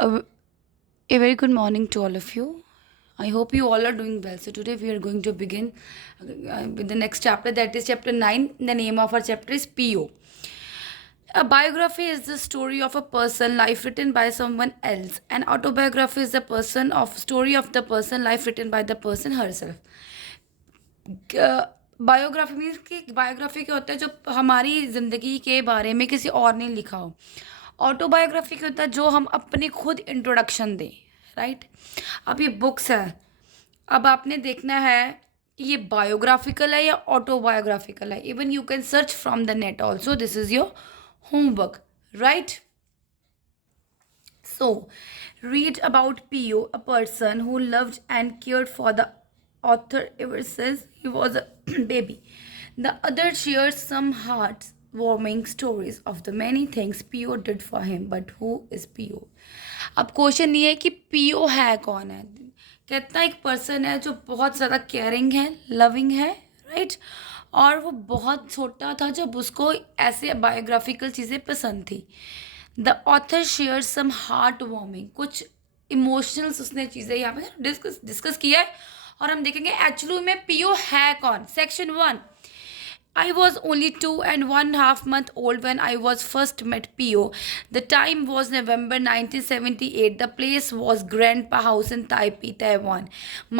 A, a very good morning to all of you. I hope you all are doing well. So, today we are going to begin with the next chapter, that is chapter 9. The name of our chapter is PO. A biography is the story of a person life written by someone else. An autobiography is the person of story of the person life written by the person herself. Biography means कि biography क्या होता है, जो हमारी ज़िंदगी के बारे में किसी और ने लिखा हो. ऑटोबायोग्राफी क्या होता है, जो हम अपनी खुद इंट्रोडक्शन दें. राइट. अब ये बुक्स है. अब आपने देखना है कि ये बायोग्राफिकल है या ऑटोबायोग्राफिकल है. Even you can search from the net also. This is your homework. Right. So, read about Pio, a person who loved and cared for the author ever since he was a baby. The other shares some heart-warming stories of the many things Pio did for him. But who is Pio? अब question ये है कि PO है कौन है. कहता एक person है जो बहुत ज़्यादा केयरिंग है, लविंग है. राइट. और वो बहुत छोटा था जब उसको ऐसे बायोग्राफिकल चीज़ें पसंद थी. The author share some heart warming, कुछ इमोशनल्स उसने चीज़ें यहाँ पे डिस्कस किया है. और हम देखेंगे एक्चुअली में पीओ है कौन. Section 1. I was only 2.5 months old when I was first met Pio. The time was November 1978. The place was Grandpa House in Taipei, Taiwan.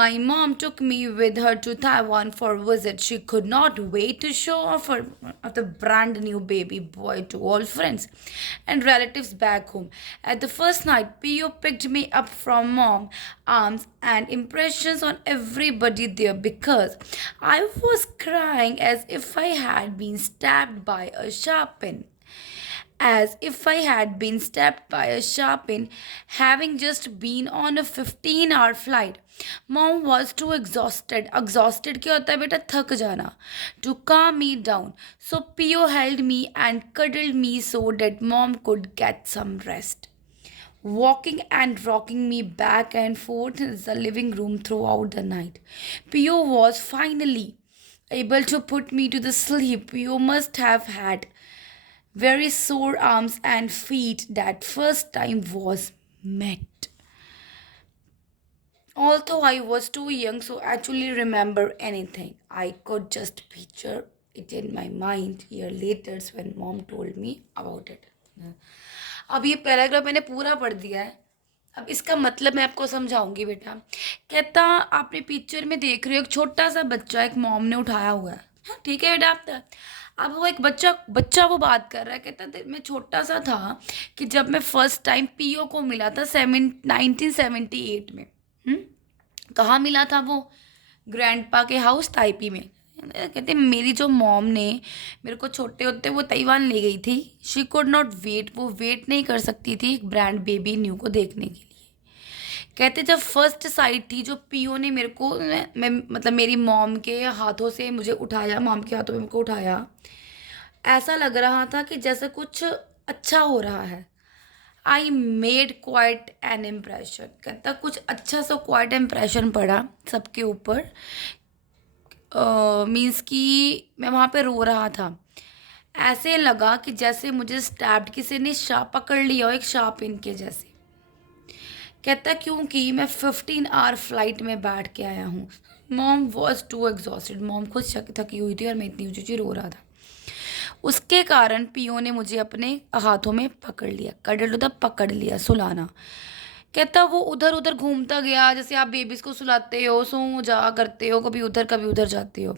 My mom took me with her to Taiwan for a visit. She could not wait to show off the brand new baby boy to all friends and relatives back home. At the first night, Pio picked me up from mom arms and impressions on everybody there because I was crying as if I had been stabbed by a sharp pin. As if I had been stabbed by a sharp pin, having just been on a 15-hour flight. Mom was too exhausted. Exhausted क्या होता है बेटा, थक जाना. To calm me down. So Pio held me and cuddled me so that mom could get some rest, walking and rocking me back and forth in the living room throughout the night. Pio was finally able to put me to the sleep. Pio must have had very sore arms and feet that first time was met. Although I was too young to actually remember anything, I could just picture it in my mind year later when mom told me about it. अब ये paragraph मैंने पूरा पढ़ दिया है. अब इसका मतलब मैं आपको समझाऊंगी बेटा. कहता आपने पिक्चर में देख रहे हो एक छोटा सा बच्चा एक मॉम ने उठाया हुआ है. हाँ, ठीक है बेटा. आप अब वो एक बच्चा बच्चा वो बात कर रहा है. कहता मैं छोटा सा था कि जब मैं फर्स्ट टाइम पीओ को मिला था 1978 में. कहाँ मिला था वो? ग्रैंडपा के हाउस ताइपी में. कहते मेरी जो मॉम ने मेरे को छोटे होते वो ताइवान ले गई थी. शी कुड नॉट वेट, वो वेट नहीं कर सकती थी एक ब्रांड बेबी न्यू को देखने के लिए. कहते जब फर्स्ट साइट थी जो पीओ ने मेरे को मैं मतलब मेरी मॉम के हाथों से मुझे उठाया, मॉम के हाथों में मेरे को उठाया, ऐसा लग रहा था कि जैसे कुछ अच्छा हो रहा है. I made quite an impression. कहता कुछ अच्छा सा क्वाइट इम्प्रेशन पड़ा सबके ऊपर. मीन्स कि मैं वहाँ पे रो रहा था. ऐसे लगा कि जैसे मुझे स्टैब्ड किसी ने पकड़ लिया हो, एक शार्प इनके जैसे. कहता क्योंकि मैं 15 आवर फ्लाइट में बैठ के आया हूँ. Mom was too exhausted. Mom खुद थकी हुई थी और मैं इतनी ऊँची रो रहा था. उसके कारण पीओ ने मुझे अपने हाथों में पकड़ लिया. कडल होता पकड़ लिया, सुलाना. कहता वो उधर उधर घूमता गया जैसे आप बेबीज को सुलाते हो, सो जा करते हो, कभी उधर जाते हो.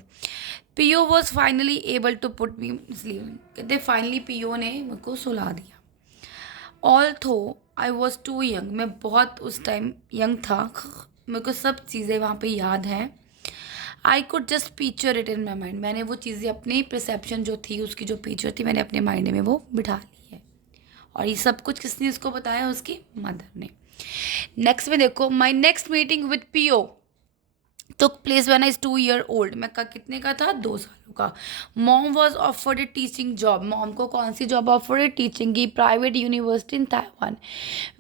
Po was finally able to put me sleep. कहते फाइनली पीओ ने मुझको सुला दिया. ऑल थो आई वॉज टू यंग. मैं बहुत उस टाइम यंग था. मेरे को सब चीज़ें वहाँ पे याद हैं. I could just picture it in my mind. मैंने वो चीज़ें अपनी परसेप्शन जो थी उसकी जो पिक्चर थी मैंने अपने माइंड में वो बिठा ली है. और ये सब कुछ किसने उसको बताया? उसकी मदर ने. नेक्स्ट में देखो, my next meeting with PO took place when I was 2 years old. मैं कितने का था? 2 सालों का. Mom was offered a teaching job. Mom को कौन सी जॉब ऑफर है? टीचिंग की, private university in Taiwan.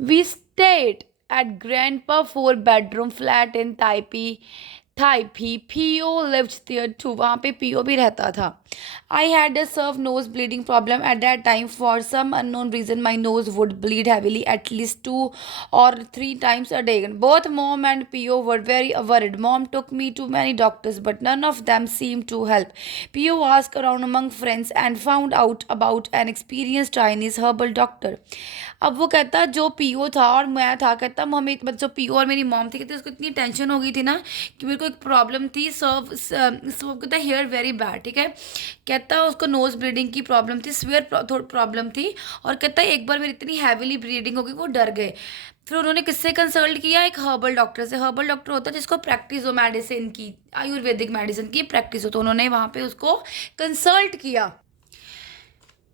We stayed at grandpa 4 bedroom flat in Taipei टाइप ही पीओ लिव्ड देयर टू, वहाँ पे पीओ भी रहता था. I had a severe nose bleeding problem at that time. For some unknown reason my nose would bleed heavily at least 2 or 3 times a day. Both mom and Pio were very worried. Mom took me to many doctors, but none of them seemed to help. Pio asked around among friends and found out about an experienced Chinese herbal doctor. अब वो कहता जो PO था और मैं था, कहता हमें मतलब जो पीओ और मेरी मॉम थी, कहते उसको इतनी टेंशन हो गई थी ना कि मेरे को एक प्रॉब्लम थी, सर्व सर्व कहता हेयर वेरी बैड, ठीक है. कहता उसको नोज ब्लीडिंग की प्रॉब्लम थी, स्वेयर प्रॉब्लम थी. और कहता एक बार मेरी इतनी हैविली ब्लीडिंग हो गई, वो डर गए. फिर उन्होंने किससे कंसल्ट किया, एक हर्बल डॉक्टर से. हर्बल डॉक्टर होता है जिसको प्रैक्टिस हो मेडिसिन की, आयुर्वेदिक मेडिसिन की प्रैक्टिस हो, तो उन्होंने वहाँ पे उसको कंसल्ट किया.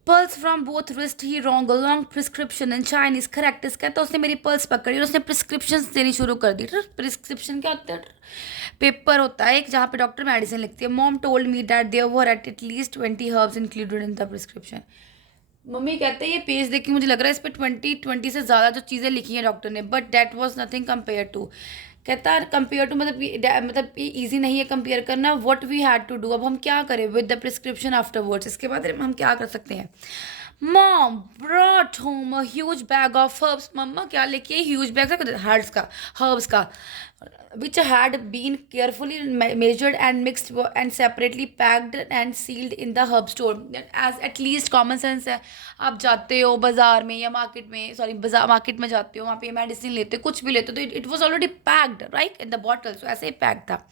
Pulse from both wrist he wrong long prescription in Chinese correct. कहता उसने मेरी पल्स पकड़ी और उसने प्रिस्क्रिप्शन देनी शुरू कर दी. प्रिस्क्रिप्शन क्या होता है, पेपर होता है एक जहाँ पे डॉक्टर मेडिसिन लिखती है. Mom told me that there were at least 20 herbs included in the prescription. मम्मी कहते हैं ये पेज देख के मुझे लग रहा है इस पर 20 से ज़्यादा जो चीज़ें लिखी हैं डॉक्टर ने, but that was nothing compare to. कहता है कंपेयर टू मतलब ये ईजी नहीं है कंपेयर करना. What we had to do, अब हम क्या करें विद द प्रिस्क्रिप्शन आफ्टरवर्ड्स, इसके बाद हम क्या कर सकते हैं. Mom brought home a huge bag of herbs. मम्मा क्या लेके आई, ह्यूज बैग हर्ब्स का which had been carefully measured and mixed and separately packed and sealed in the herb store. As at least common sense है, आप जाते हो बाजार में या मार्केट में, सॉरी मार्केट में जाते हो, वहाँ पे मेडिसिन लेते हो, कुछ भी लेते हो, तो it was already packed right in the bottle. So ऐसे ही पैक था.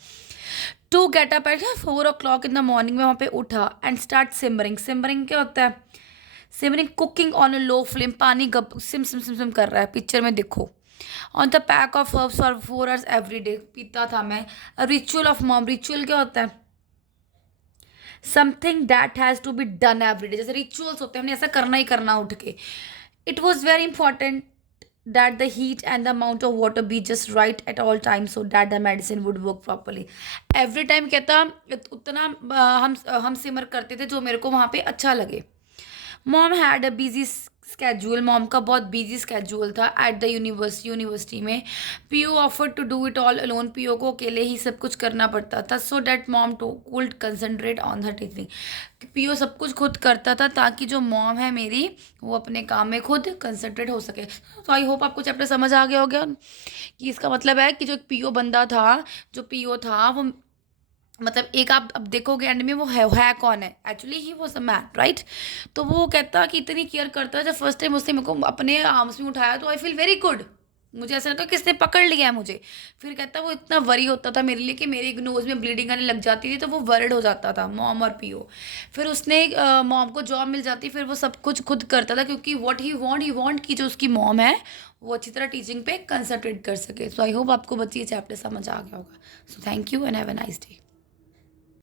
To get up at 4 o'clock in the morning में वहाँ पे उठा एंड स्टार्ट सिमरिंग. सिमरिंग क्या होता है, simmering cooking on a low flame. पानी गप सिम सिम सिम सिम कर रहा है, पिक्चर में देखो. On the pack of herbs for 4 hours every day. पीता था मैं. रिचुअल ऑफ मॉम, रिचुअल क्या होता है, something that has to be done every day. जैसे रिचुअल्स होते हैं, हमने ऐसा करना ही करना उठ के. It was very important that the heat and the amount of water be just right at all times so that the medicine would work properly. Every time कहता उतना हम सिमर करते थे जो मेरे को वहाँ पे अच्छा लगे. Mom had a busy schedule. Mom का बहुत बिजी स्केड्यूल था एट द यूनिवर्सिटी में. Po offer to do it all alone. Po को अकेले ही सब कुछ करना पड़ता था. So that mom too could concentrate on the teaching. Po सब कुछ खुद करता था ताकि जो मॉम है मेरी वो अपने काम में खुद कंसनट्रेट हो सके. तो आई होप आपको चैप्टर समझ आ गया होगा कि इसका मतलब है कि जो एक पीओ बंदा था, जो पीओ था वो मतलब एक आप अब देखोगे एंड में वो है कौन है, actually he was a man right. तो वो कहता कि इतनी केयर करता है. जब फर्स्ट टाइम उसने मेरे को अपने आर्म्स में उठाया तो आई फील वेरी गुड. मुझे ऐसा लगता किसने पकड़ लिया है मुझे. फिर कहता वो इतना वरी होता था मेरे लिए कि मेरे नोज़ में ब्लीडिंग आने लग जाती थी, तो वो वरिड हो जाता था मॉम और पीओ. फिर उसने मॉम को जॉब मिल जाती, फिर वो सब कुछ खुद करता था क्योंकि व्हाट ही वांट कि जो उसकी मॉम है वो अच्छी तरह टीचिंग पे कंसंट्रेट कर सके. सो आई होप आपको बच्ची ये चैप्टर समझ आ गया होगा. So thank you and have a nice day.